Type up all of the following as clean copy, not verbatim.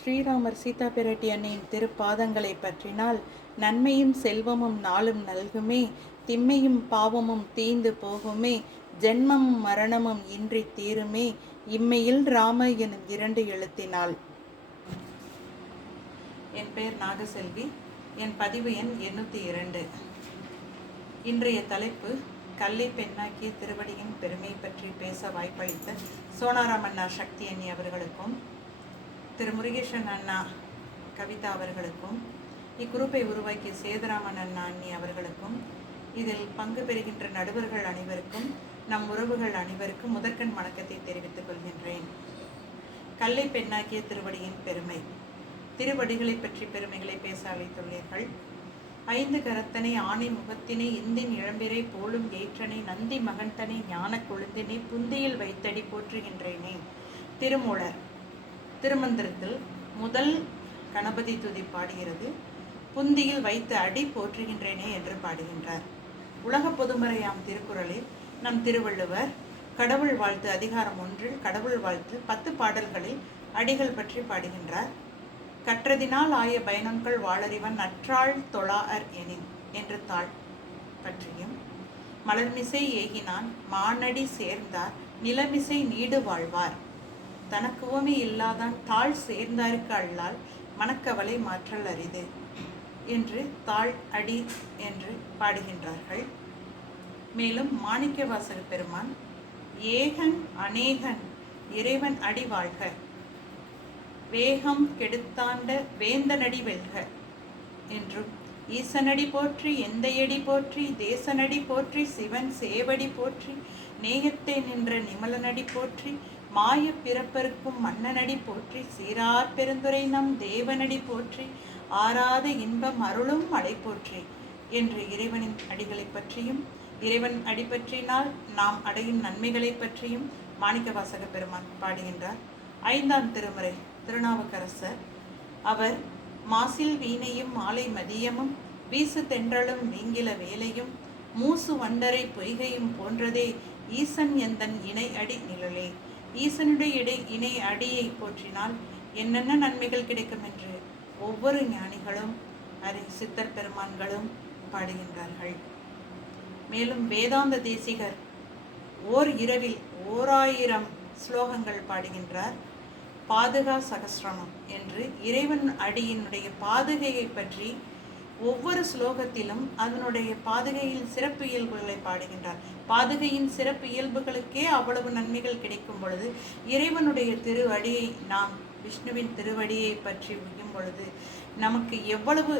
ஸ்ரீராமர் சீதா பிராட்டி அன்னையின் திருப்பாதங்களை பற்றினால் நன்மையும் செல்வமும் நாளும் நல்குமே, திம்மையும் பாவமும் தீந்து போகுமே, ஜென்மமும் மரணமும் இன்றி தீருமே, இம்மையில் ராம எனும் 2 எழுத்தினால். என் பெயர் நாகசெல்வி. என் பதிவு எண் 802. இன்றைய தலைப்பு கல்லை பெண்ணாக்கிய திருவடியின் பெருமை பற்றி பேச வாய்ப்பளித்த சோனாராம் அண்ணா சக்தி அண்ணி அவர்களுக்கும், திரு முருகேசன் அண்ணா கவிதா அவர்களுக்கும், இக்குரூப்பை உருவாக்கிய சேதராமன் அண்ணா அண்ணி அவர்களுக்கும், இதில் பங்கு பெறுகின்ற நடுவர்கள் அனைவருக்கும், நம் உறவுகள் அனைவருக்கும் முதற்கண் வணக்கத்தை தெரிவித்துக் கொள்கின்றேன். கல்லை பெண்ணாக்கிய திருவடியின் பெருமை. திருவடிகளை பற்றி பெருமைகளை பேச அழைத்துள்ளீர்கள். 5 கரத்தனை ஆணை முகத்தினை இந்தின் இளம்பிரை போலும் ஏற்றனை நந்தி மகன்தனை ஞான கொழுந்தினை புந்தியில் வைத்தடி போற்றுகின்றேனே. திருமூலர் திருமந்திரத்தில் முதல் கணபதி துதி பாடுகிறது. புந்தியில் வைத்து அடி போற்றுகின்றேனே என்று பாடுகின்றார். உலக பொதுமறையாம் திருக்குறளில் நம் திருவள்ளுவர் கடவுள் வாழ்த்து அதிகாரம் 1 கடவுள் வாழ்த்து 10 பாடல்களில் அடிகள் பற்றி பாடுகின்றார். கற்றதினால் ஆய பயனங்கள் வாளறிவன் நற்றாள் தொழார் எனின் என்று தாள் பற்றியும், மலர்மிசை ஏகினான் மானடி சேர்ந்தார் நிலமிசை நீடு வாழ்வார், தனக்கு உவமை இல்லாதான் தாழ் சேர்ந்தாருக்கு அல்லால் மனக்கவலை மாற்றல் அரிது என்று தாழ் அடி என்று பாடுகின்றார்கள். மேலும் மாணிக்கவாசக பெருமான் ஏகன் அநேகன் இறைவன் அடி வாழ்க, வேகம் கெடுத்தாண்ட வேந்தனடி வெல்க என்றும், ஈசனடி போற்றி எந்தையடி போற்றி தேசனடி போற்றி சிவன் சேவடி போற்றி நேயத்தை நின்ற நிமலனடி போற்றி மாய பிறப்பருக்கும் மன்னனடி போற்றி சீரார் பெருந்துரை நம் தேவனடி போற்றி ஆராத இன்பம் அருளும் அடை போற்றி என்று இறைவனின் அடிகளை பற்றியும், இறைவன் அடி பற்றினால் நாம் அடையும் நன்மைகளை பற்றியும் மாணிக்கவாசக பெருமான் பாடுகின்றார். 5ஆம் திருமுறை திருநாவுக்கரசர் அவர் மாசில் வீணையும் மாலை மதியமும் வீசு தென்றலும் வீங்கில வேலையும் மூசு வண்டரை பொய்கையும் போன்றதே ஈசன் எந்தன் இணை அடி நிழலே. ஈசனுடைய இணை அடியை போற்றினால் என்னென்ன நன்மைகள் கிடைக்கும் என்று ஒவ்வொரு ஞானிகளும் சித்தர் பெருமான்களும் பாடுகின்றார்கள். மேலும் வேதாந்த தேசிகர் ஓர் இரவில் 1000 ஸ்லோகங்கள் பாடுகின்றார். பாதுகா சகஸ்ரமம் என்று இறைவன் அடியினுடைய பாதுகையை பற்றி ஒவ்வொரு ஸ்லோகத்திலும் அதனுடைய பாதுகையின் சிறப்பு இயல்புகளை பாடுகின்றார். பாதுகையின் சிறப்பு இயல்புகளுக்கே அவ்வளவு நன்மைகள் கிடைக்கும் பொழுது இறைவனுடைய திருவடியை, நாம் விஷ்ணுவின் திருவடியை பற்றி உய்யும் பொழுது நமக்கு எவ்வளவு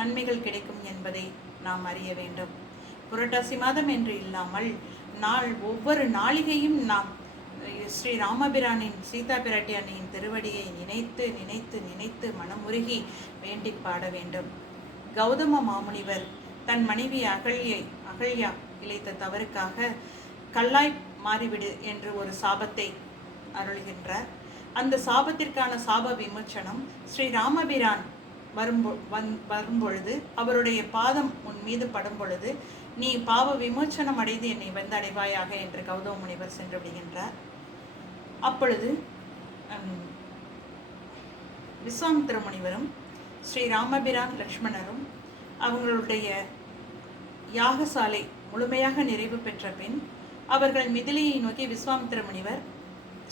நன்மைகள் கிடைக்கும் என்பதை நாம் அறிய வேண்டும். புரட்டாசி மாதம் என்று இல்லாமல் ஒவ்வொரு நாளிகையும் நாம் ஸ்ரீ ராமபிரானின் சீதா பிராட்டி அன்னையின் திருவடியை நினைத்து நினைத்து நினைத்து மனமுருகி வேண்டி பாட வேண்டும். கௌதம மாமுனிவர் தன் மனைவி அகல்யா இழைத்த தவறுக்காக கல்லாய் மாறிவிடு என்று ஒரு சாபத்தை அருள்கின்றார். அந்த சாபத்திற்கான சாப விமோச்சனம் ஸ்ரீ ராமபிரான் வரும்பொழுது, அவருடைய பாதம் உன் மீது படும் பொழுது நீ பாவ விமோச்சனம் அடைந்து என்னை வந்தடைவாயாக என்று கௌதம முனிவர் சென்று விடுகின்றார். அப்பொழுது விஸ்வாமித்திர முனிவரும் ஸ்ரீ ராமபிரான் லக்ஷ்மணரும் அவங்களுடைய யாகசாலை முழுமையாக நிறைவு பெற்ற பின் அவர்கள் மிதிலையை நோக்கி விஸ்வாமித்திர முனிவர்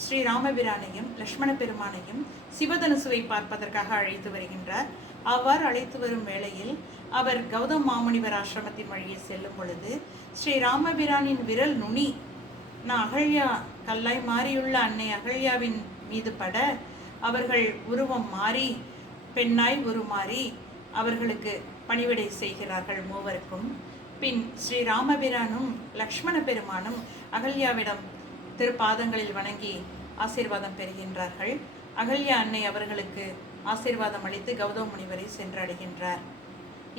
ஸ்ரீ ராமபிரானையும் லக்ஷ்மண பெருமானையும் சிவதனுசுவை பார்ப்பதற்காக அழைத்து வருகின்றார். அவ்வாறு அழைத்து வரும் வேளையில் அவர் கௌதம் மாமுனிவர் ஆசிரமத்தின் வழியே செல்லும் பொழுது ஸ்ரீ ராமபிரானின் விரல் நுனி அகல்யா கல்லாய் மாறியுள்ள அன்னை அகல்யாவின் மீது பட அவர்கள் உருவம் மாறி பெண்ணாய் உருமாறி அவர்களுக்கு பணிவிடை செய்கிறார்கள் மூவருக்கும். பின் ஸ்ரீ ராமபிரானும் லக்ஷ்மண பெருமானும் அகல்யாவிடம் திருப்பாதங்களில் வணங்கி ஆசீர்வாதம் பெறுகின்றார்கள். அகல்யா அன்னை அவர்களுக்கு ஆசீர்வாதம் அளித்து கௌதம முனிவரை சென்றடைகின்றார்.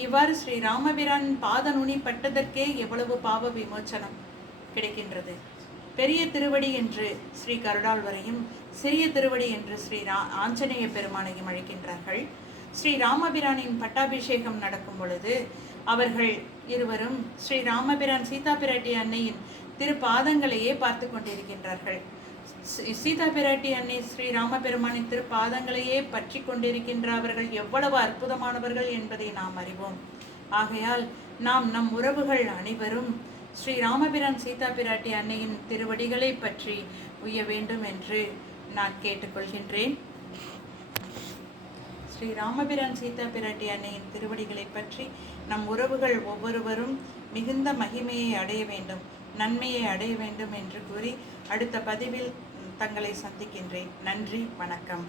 இவ்வாறு ஸ்ரீ ராமபிரான் பாத நுனி பட்டதற்கே எவ்வளவு பாவ விமோச்சனம் கிடைக்கின்றது. பெரிய திருவடி என்று ஸ்ரீ கருடாழ்வரையும், சிறிய திருவடி என்று ஸ்ரீ ஆஞ்சநேய பெருமானையும் அழைக்கின்றார்கள். ஸ்ரீ ராமபிரானின் பட்டாபிஷேகம் நடக்கும் பொழுது அவர்கள் இருவரும் ஸ்ரீ ராமபிரான் சீதா பிராட்டி அன்னையின் திருப்பாதங்களையே பார்த்து கொண்டிருக்கின்றார்கள். சீதா பிராட்டி அன்னை ஸ்ரீ ராமபெருமானின் திருப்பாதங்களையே பற்றி கொண்டிருக்கின்ற அவர்கள் எவ்வளவு அற்புதமானவர்கள் என்பதை நாம் அறிவோம். ஆகையால் நாம் நம் உறவுகள் அனைவரும் ஸ்ரீ ராமபிரான் சீதா பிராட்டி அன்னையின் திருவடிகளை பற்றி உய்ய வேண்டும் என்று நான் கேட்டுக்கொள்கின்றேன். ஸ்ரீ ராமபிரான் சீதா பிராட்டி அன்னையின் திருவடிகளை பற்றி நம் உறவுகள் ஒவ்வொருவரும் மிகுந்த மகிமையை அடைய வேண்டும், நன்மையை அடைய வேண்டும் என்று கூறி அடுத்த பதிவில் தங்களை சந்திக்கின்றேன். நன்றி, வணக்கம்.